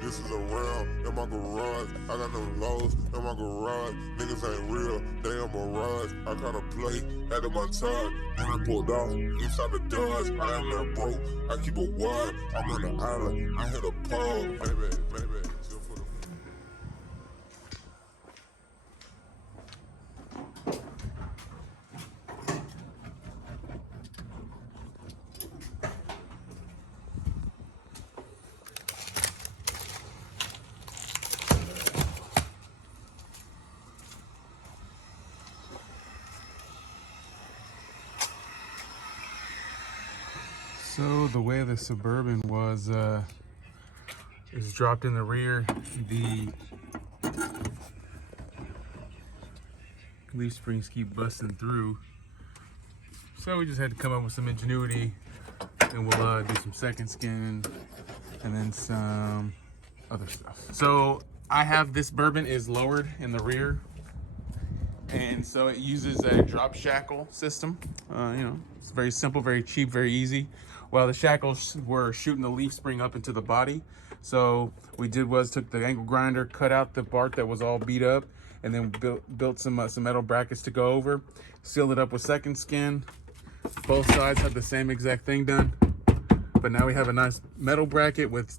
This is a round in my garage. I got them lows in my garage. Niggas ain't real, they a mirage. I gotta play at the montage. I pulled off inside the Dodge. I am that broke. I keep a wide. I'm on the island. I hit a pole. Baby. So the way the Suburban was dropped in the rear, the leaf springs keep busting through. So we just had to come up with some ingenuity, and we'll do some second skin and then some other stuff. So I have this Bourbon is lowered in the rear, and so it uses a drop shackle system. You know, it's very simple, very cheap, very easy. Well, the shackles were shooting the leaf spring up into the body. So what we did was took the angle grinder, cut out the part that was all beat up, and then built some metal brackets to go over, sealed it up with second skin. Both sides had the same exact thing done. But now we have a nice metal bracket with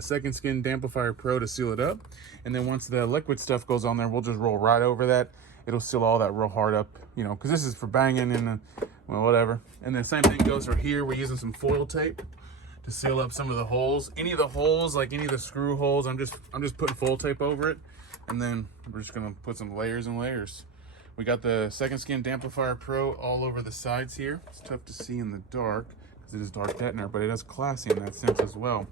second skin Damplifier Pro to seal it up. And then once the liquid stuff goes on there, we'll just roll right over that. It'll seal all that real hard up, you know, because this is for banging and well, whatever. And the same thing goes for here. We're using some foil tape to seal up some of the holes. Any of the holes, like any of the screw holes, I'm just putting foil tape over it, and then we're just gonna put some layers and layers. We got the second skin Damplifier Pro all over the sides here. It's tough to see in the dark because it is dark detonator, but it is classy in that sense as well.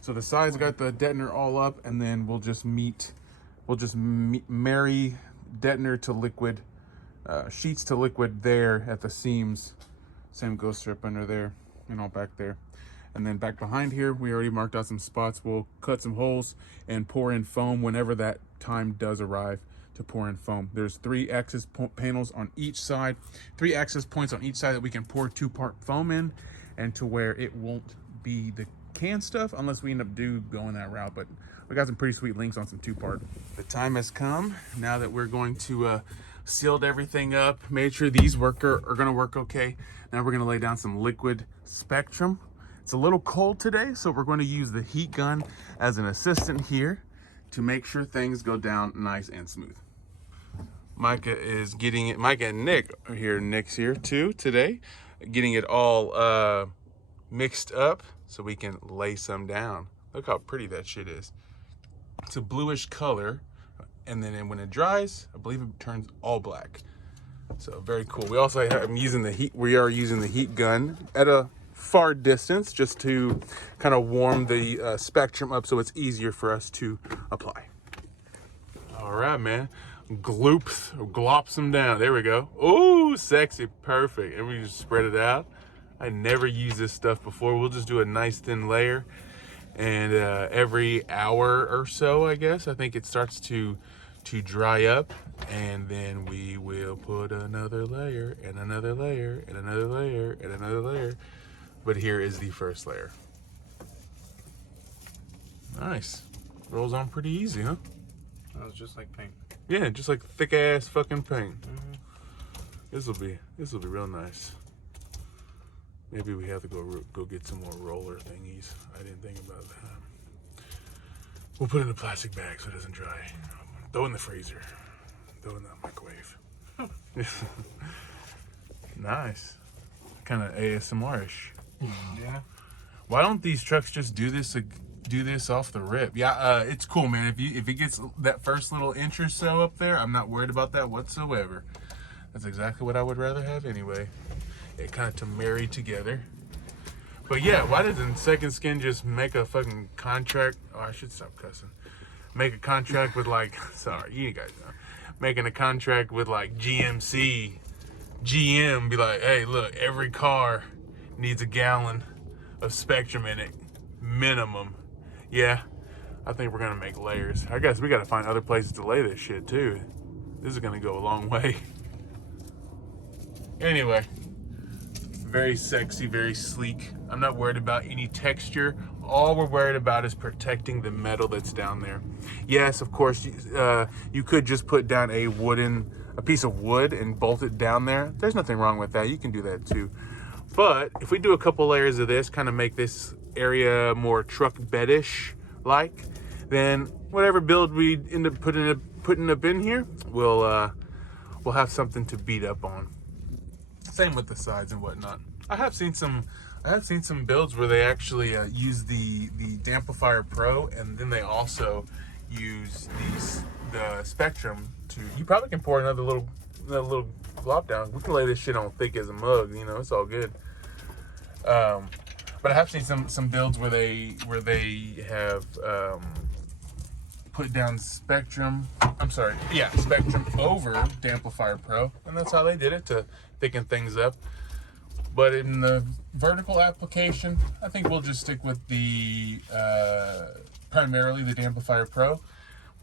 So the sides got the detonator all up, and then we'll just marry detonator to liquid, sheets to liquid there at the seams. Same ghost strip under there, and all back there. And then back behind here, we already marked out some spots. We'll cut some holes and pour in foam whenever that time does arrive to pour in foam. There's 3 access panels on each side, 3 access points on each side that we can pour 2-part foam in, and to where it won't be the can stuff unless we end up going that route. But we got some pretty sweet links on some 2-part. The time has come now that we're going to sealed everything up, made sure these are going to work okay. Now we're going to lay down some liquid Spectrum. It's a little cold today, so we're going to use the heat gun as an assistant here to make sure things go down nice and smooth. Micah is getting it. Micah and Nick are here. Nick's here too today, getting it all mixed up so we can lay some down. Look how pretty that shit is. It's a bluish color, and then when it dries, I believe it turns all black. So very cool. We also we are using the heat gun at a far distance just to kind of warm the Spectrum up so it's easier for us to apply. All right, man. Glops them down. There we go. Oh, sexy, perfect. And we just spread it out. I never used this stuff before. We'll just do a nice thin layer, and every hour or so, I guess, I think it starts to dry up, and then we will put another layer and another layer and another layer and another layer. But here is the first layer. Nice. Rolls on pretty easy, huh? That was just like paint. Yeah, just like thick ass fucking paint. This will be real nice. Maybe we have to go get some more roller thingies. I didn't think about that. We'll put it in a plastic bag so it doesn't dry. Throw it in the freezer. Throw it in the microwave. Nice. Kind of ASMR-ish. Yeah. Why don't these trucks just do this off the rip? Yeah, it's cool, man. If it gets that first little inch or so up there, I'm not worried about that whatsoever. That's exactly what I would rather have anyway. It kind of to marry together. But yeah, why doesn't Second Skin just make a fucking contract? Oh, I should stop cussing. Make a contract with like, sorry, you guys know. Making a contract with like GM, be like, hey, look, every car needs a gallon of Spectrum in it, minimum. Yeah, I think we're gonna make layers. I guess we gotta find other places to lay this shit too. This is gonna go a long way. Anyway, Very sexy, very sleek. I'm not worried about any texture. All we're worried about is protecting the metal that's down there. Yes, of course, you could just put down a piece of wood and bolt it down there. There's nothing wrong with that. You can do that too. But if we do a couple layers of this, kind of make this area more truck bedish like, then whatever build we end up putting up in here, we'll have something to beat up on. Same with the sides and whatnot. I have seen some builds where they actually use the Damplifier Pro, and then they also use the Spectrum to. You probably can pour another little glop down. We can lay this shit on thick as a mug. You know, it's all good. But I have seen some builds where they have put down Spectrum. Spectrum over Damplifier Pro, and that's how they did it to thicken things up. But in the vertical application, I think we'll just stick with the primarily the Damplifier Pro.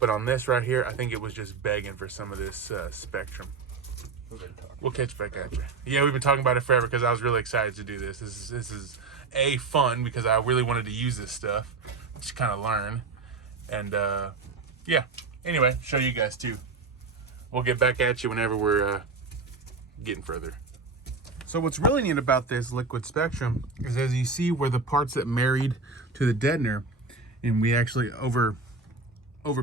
But on this right here, I think it was just begging for some of this Spectrum. We'll catch back at you. Yeah, we've been talking about it forever because I was really excited to do this. This is fun because I really wanted to use this stuff, just kind of learn. And yeah, anyway, show you guys too. We'll get back at you whenever we're getting further. So what's really neat about this liquid Spectrum is, as you see where the parts that married to the deadener, and we actually over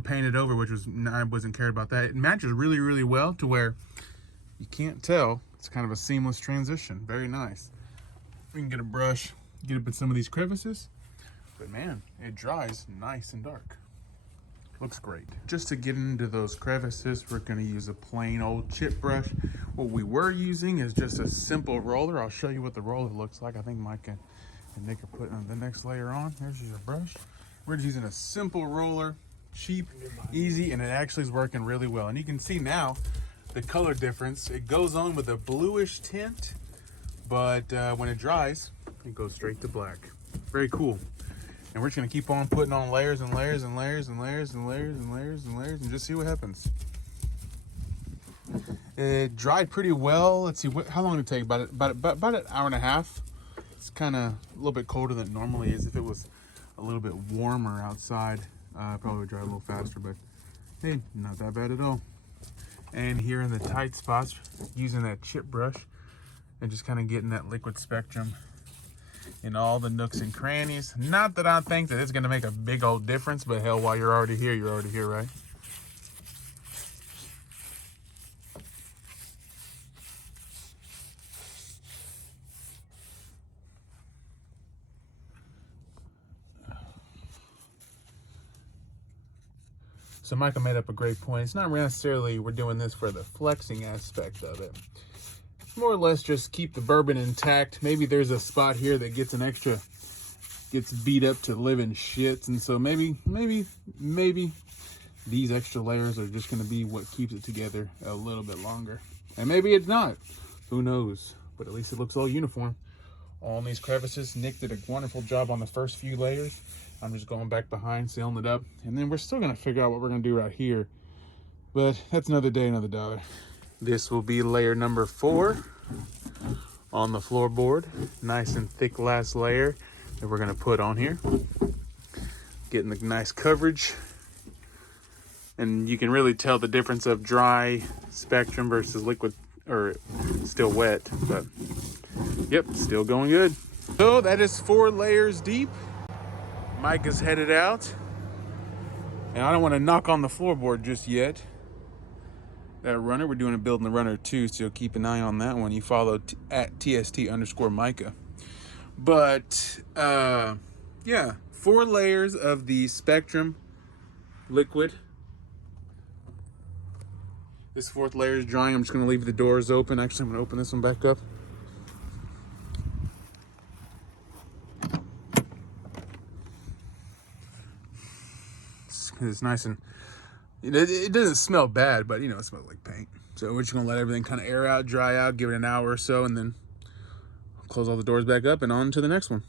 painted over, which was, I wasn't cared about that. It matches really, really well to where you can't tell. It's kind of a seamless transition. Very nice. We can get a brush, get up in some of these crevices, but man, it dries nice and dark. Looks great. Just to get into those crevices, we're going to use a plain old chip brush. What we were using is just a simple roller. I'll show you what the roller looks like. I think Mike and Nick are putting the next layer on. There's your brush. We're just using a simple roller, cheap, easy, and it actually is working really well. And you can see now the color difference. It goes on with a bluish tint, but when it dries, it goes straight to black. Very cool. And we're just gonna keep on putting on layers and layers and layers and layers and layers and layers and layers and just see what happens. It dried pretty well. Let's see, how long did it take? About an hour and a half. It's kind of a little bit colder than it normally is. If it was a little bit warmer outside, probably would dry a little faster, but hey, not that bad at all. And here in the tight spots, using that chip brush and just kind of getting that liquid Spectrum in all the nooks and crannies. Not that I think that it's going to make a big old difference, but hell, while you're already here, right? So Micah made up a great point. It's not necessarily we're doing this for the flexing aspect of it. More or less just keep the bourbon intact. Maybe there's a spot here that gets beat up to living shits, and so maybe these extra layers are just going to be what keeps it together a little bit longer. And maybe it's not. Who knows? But at least it looks all uniform. All in these crevices. Nick did a wonderful job on the first few layers. I'm just going back behind, sealing it up, and then we're still going to figure out what we're going to do right here. But that's another day, another dollar. This will be layer number 4 on the floorboard. Nice and thick last layer that we're going to put on here. Getting the nice coverage. And you can really tell the difference of dry Spectrum versus liquid, or still wet. But yep, still going good. So that is 4 layers deep. Mike is headed out. And I don't want to knock on the floorboard just yet. That runner, we're doing a build in the runner too, so keep an eye on that one. You follow at TST_Micah. But yeah, 4 layers of the Spectrum liquid. This 4th layer is drying. I'm just gonna leave the doors open. Actually, I'm gonna open this one back up. It's nice and it doesn't smell bad, but you know, it smells like paint. So we're just gonna let everything kind of air out, dry out, give it an hour or so, and then close all the doors back up and on to the next one.